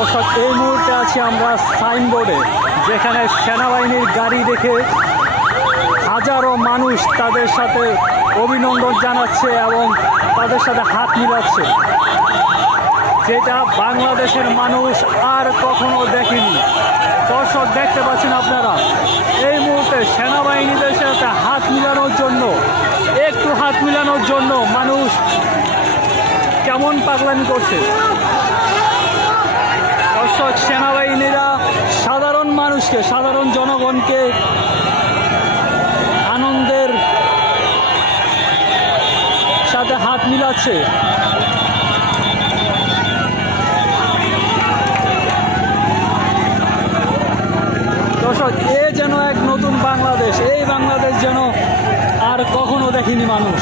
দর্শক, এই মুহূর্তে আছি আমরা সাইনবোর্ডে, যেখানে সেনাবাহিনীর গাড়ি দেখে হাজারো মানুষ তাদের সাথে অভিনন্দন জানাচ্ছে এবং তাদের সাথে হাত মিলাচ্ছে। যেটা বাংলাদেশের মানুষ আর কখনো দেখেনি। দর্শক, দেখতে পাচ্ছেন আপনারা, এই মুহূর্তে সেনাবাহিনীদের সাথে হাত মিলানোর জন্য, একটু হাত মিলানোর জন্য মানুষ কেমন পাগলামি করছে? দর্শক সেনাবাহিনীরা সাধারণ মানুষকে, সাধারণ জনগণকে আনন্দের সাথে হাত মিলাচ্ছে। দর্শক, এ যেন এক নতুন বাংলাদেশ, এই বাংলাদেশ যেন আর কখনো দেখেনি মানুষ।